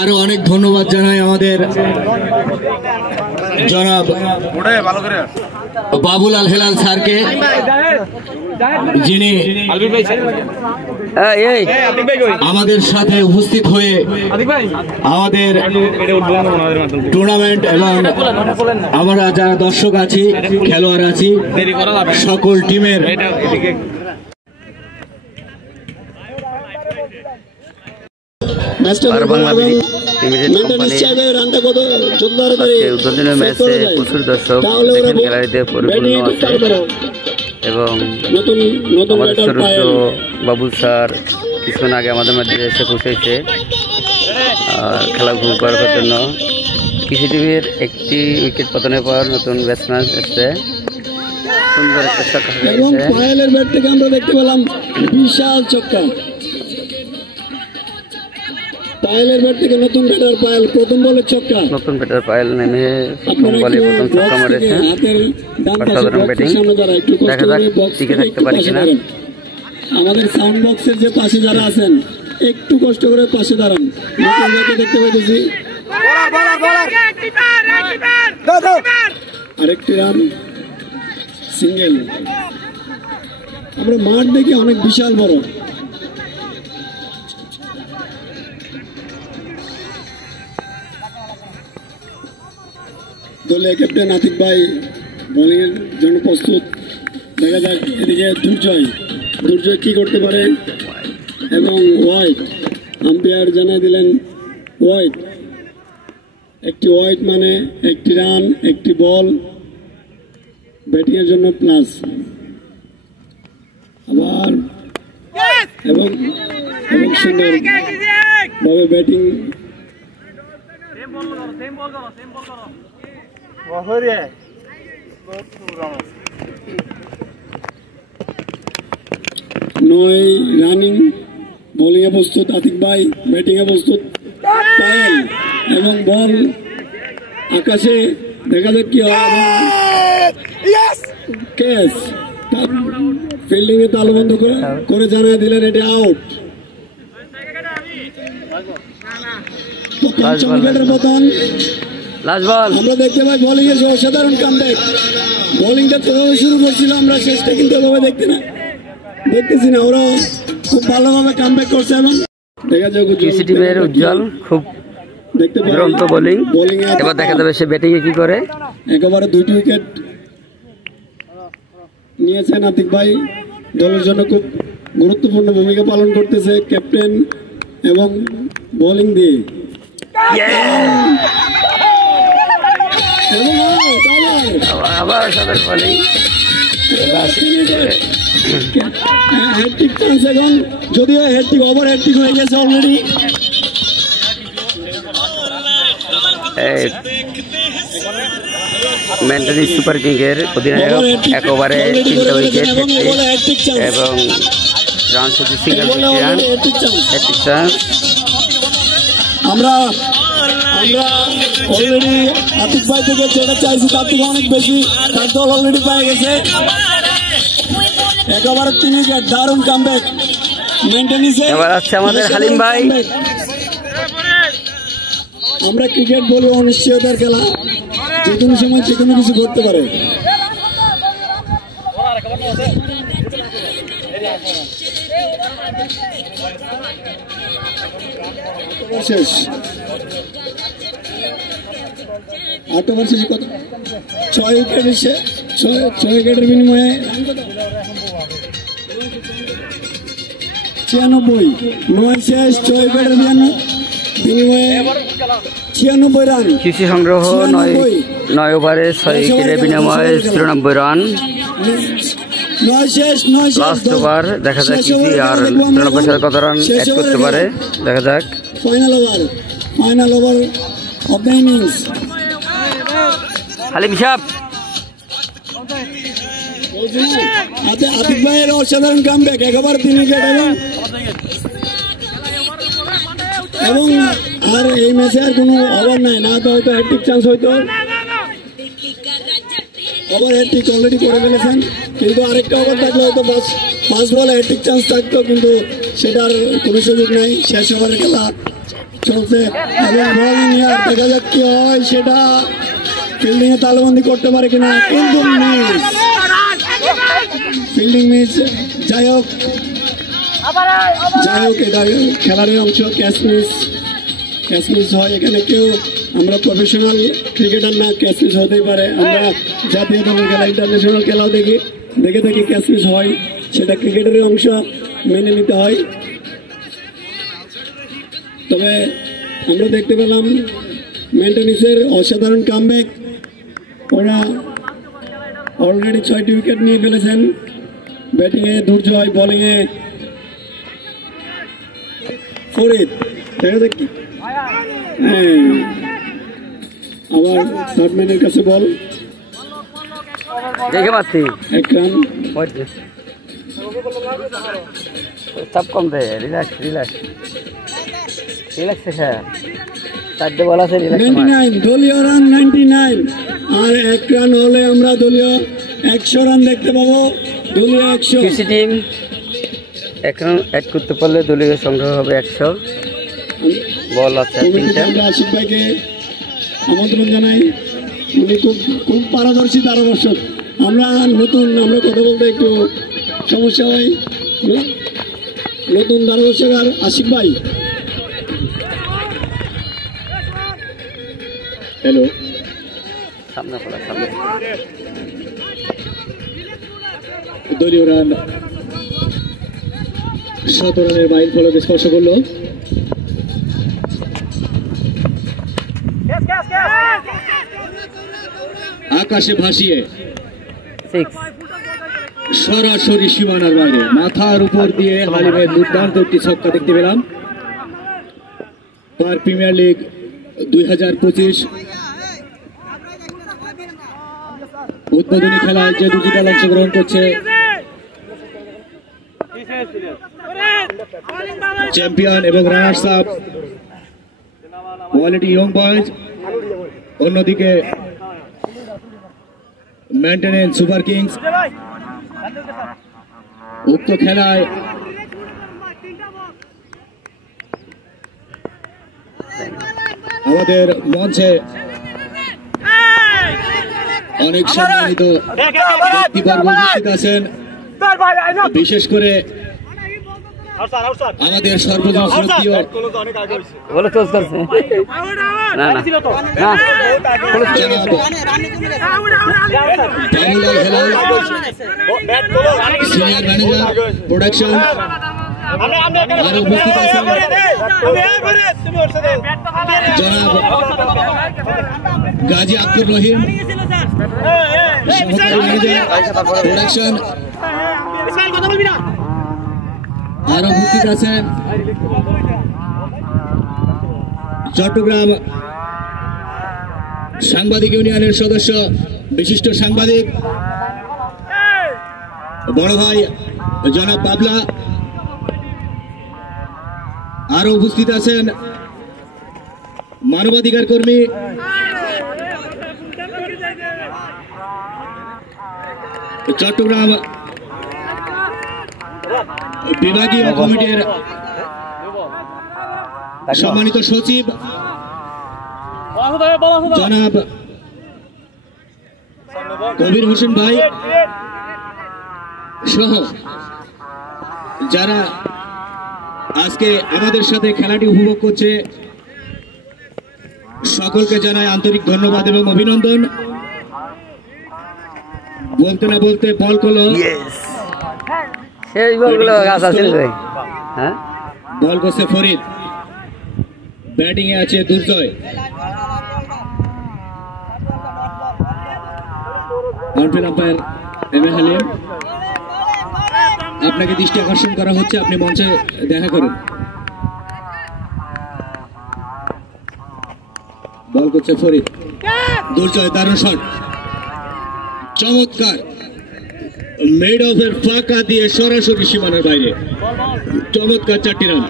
আরো অনেক ধন্যবাদ জানাই আমাদের জনাব বাবুল আল হেলাল স্যারকে, যিনি আমাদের সাথে উপস্থিত হয়ে আমাদের টুর্নামেন্ট এবং আমরা যারা দর্শক আছি, খেলোয়াড় আছি, সকল টিমের উদ্বোধনী ম্যাচে প্রচুর দর্শক গ্যালারিতে পরিপূর্ণ আছে এবং আমাদের সূর্য বাবুল স্যার কিছুক্ষণ আগে আমাদের মধ্যে এসে পৌঁছেছে খেলা উপভোগ করার জন্য। কৃষি টিভির একটি উইকেট পতনের পর নতুন ব্যাটসম্যান এসছে, সুন্দর একটা ছক্কা এবং পায়েলের ব্যাট থেকে আমরা দেখতে পেলাম বিশাল ছক্কা। পায়েলের ব্যাট থেকে নতুন ব্যাটার পায়েল প্রথম বলের ছক্কা, নতুন ব্যাটার পায়েল নেমে প্রথম বলে প্রথম ছক্কা মারেছে। অসাধারণ ব্যাটিং, দেখা যাক টিকে থাকতে পারি কিনা। আমাদের সাউন্ড বক্সের যে পাশে যারা আছেন একটু কষ্ট করে পাশে দাঁড়ান, দেখতে পাইতেছি আরেকটি রান সিঙ্গেল। আমরা মাঠ দেখি অনেক বিশাল বড়। দলীয় ক্যাপ্টেন আতিক ভাই বোলিং এর জন্য প্রস্তুত। দেখা যাক এদিকে দুর্জয় কি করতে পারে এবং ওয়াইড আম্পায়ার জানিয়ে দিলেন ওয়াইড। একটি ওয়াইড মানে একটি রান, একটি বল, ব্যাটিং এর জন্য প্লাস। আবার এবং সুন্দর ভাবে ব্যাটিং নয় রানিং। বোলিং এ প্রস্তুত আতিক ভাই, ব্যাটিং এ প্রস্তুত পায়েল এবং বল আকাশে। দেখা যাক কি হয়। ক্যাচ ফিল্ডিং এ তালবন্ধ করে জানিয়ে দিলেন এটি আউট। পঞ্চম উইকেটের পতন আমরা দেখতে পাই। বোলিং এর অসাধারণ কামব্যাক। বোলিংটা যেভাবে শুরু করছিল আমরা শেষটা কিন্তু এভাবে দেখতেছি না। ওরাও খুব ভালোভাবে কামব্যাক করছে এবং দেখা যাক উজ্জ্বল খুব দুরন্ত বোলিং। এবার দেখা যাবে সে ব্যাটিং এ কি করে। একেবারে 2টি উইকেট নিয়েছেন আতিক ভাই। দলের জন্য খুব গুরুত্বপূর্ণ ভূমিকা পালন করতেছে ক্যাপ্টেন এবং বোলিং দিয়ে। আবার সাদা বোলিং, হ্যাট্রিক চান্স এখন, যদিও হ্যাট্রিক ওভার হ্যাট্রিক হয়ে গেছে অলরেডি। মেন্টালি সুপার কিং এর অধিনায়ক এক ওভারে 3টা উইকেট এবং রান শুধু সিঙ্গেল রান, হ্যাট্রিক চান্স। আমরা অলরেডি আতিক ভাই থেকে যেটা চাইছি তার থেকে অনেক বেশি তার দল অলরেডি পেয়ে গেছে। একেবারে 3 উইকেট, দারুণ কামব্যাক মেন্টেনিসে। এবার আসছে আমাদের হালিম ভাই। আমরা ক্রিকেট বলি অনিশ্চয়তার খেলা, যে কোনো সময় যে কোনো কিছু করতে পারে। শেষ 8 ওভার শেষে কত? 6 উইকেট এসে 6 উইকেটের বিনিময়ে 96। 9 শেষ 6 উইকেটের বিনিময়ে 96 রান। কৃষি সংগ্রহ 9 ওভারে 6 উইকেটের বিনিময়ে 93 রান। 9 শেষ লাস্ট ওভার। দেখা যাক কৃষি আর 93 সালে কত রান অ্যাড করতে পারে, দেখা যাক। Final over of the innings. Halim সাহেব আতিক ভাইয়ের অসাধারণ কামব্যাক, একেবারে 3 উইকেট এবং আর এই ম্যাচে আর কোনো ওভার নাই, না তো হয়তো হ্যাট্রিক চান্স হইতো। ওভার হ্যাট্রিক অলরেডি করে ফেলেছেন, কিন্তু আরেকটা ওভার থাকলে হয়তো 5 বলে হ্যাট্রিক চান্স থাকতো, কিন্তু সেটার কোনো সুযোগ নাই। শেষ ওভারের খেলা চলছে এবং বোলিং দেখা যাক কি হয় সেটা, ফিল্ডিং এ তালবন্দি করতে পারে কিনা, কিন্তু মিস, ফিল্ডিং মিস। যাই হোক এটা খেলারই অংশ, ক্যাচ মিস হয় এখানে। কেউ আমরা প্রফেশনাল ক্রিকেটার না, ক্যাচ মিস হতেই পারে। আমরা জাতীয় দলের খেলা, ইন্টারন্যাশনাল খেলাও দেখে থাকি ক্যাচ মিস হয়, সেটা ক্রিকেটেরই অংশ, মেনে নিতে হয়। তবে আমরা দেখতে পেলাম মেন্টেনিসের অসাধারণ কামব্যাক, ওরা অলরেডি 6টি উইকেট নিয়ে ফেলেছেন। ব্যাটিংয়ে দুর্জয়, বোলিংয়ে ফরিদ, দেখা যাক কি। আবার ব্যাটম্যানের কাছে বল, দেখে পাচ্ছি এক রান। চাপ কম দে, রিল্যাক্স হ্যাঁ, 4টে বল আছে, 99 দলীয় রান 99, আর এক রান হলে আমরা দলীয় 100 রান দেখতে পাবো। দলীয় 100 কৃষি টিম এক রান অ্যাড করতে পারলে দলীয় সংগ্রহ হবে 100। বল আছে 3টা। আমরা আশিক ভাইকে আমন্ত্রণ জানাই, উনি খুব পারদর্শী ধারাভাষ্যক। আমরা কথা বলতে একটু সমস্যা হয়, নতুন ধারাভাষ্যক আর আশিক ভাই। হ্যালো, সামনে দলীয় রান 7 রানের বাইর ফলকে স্পর্শ করলো। আকাশে ভাসিয়ে 6 সরাসরি সীমানার বাইরে, মাথার উপর দিয়ে হালিমের দুর্দান্ত একটি ছক্কা দেখতে পেলাম। পার প্রিমিয়ার লিগ 2025 উদ্বোধনী খেলায় যে দুটি দল অংশগ্রহণ করছে, চ্যাম্পিয়ন এবং runners up quality young boys, অন্যদিকে মেইনটেনেন্স সুপার কিংস। উক্ত খেলায় আমাদের মঞ্চে অনেক সম্মানিত ব্যক্তিবর্গ উপস্থিত আছেন, বিশেষ করে আমাদের সর্বজন শ্রদ্ধেয় সিনিয়র ম্যানেজার প্রোডাকশন, আরো উপস্থিত আছেন জনাব গাজী আব্দুর রহিম, সহকারী ম্যানেজার প্রোডাকশন। আরো উপস্থিত আছেন চট্টগ্রাম সাংবাদিক ইউনিয়নের সদস্য, বিশিষ্ট সাংবাদিক বড় ভাই জনাব বাবলা। আরো উপস্থিত আছেন মানবাধিকার কর্মী চট্টগ্রাম বিভাগীয় কমিটির সম্মানিত সচিব জনাব কবির হোসেন ভাই সহ যারা আজকে আমাদের সাথে খেলাটি উপভোগ করছে, সকলকে জানাই আন্তরিক ধন্যবাদ এবং অভিনন্দন। বলতে না বলতে বল করলো, বল করছে ফরিদ, ব্যাটিং এ আছে দুর্জয়, on-field umpire M A Halim. আপনাকে দৃষ্টি আকর্ষণ করা হচ্ছে, আপনি মঞ্চে দেখা করুন। বল করছে ফরিদ, দুর্জয় দারুণ শট, চমৎকার মেড অফ এর ফাঁকা দিয়ে সরাসরি সীমানার বাইরে, চমৎকার 4টি রান।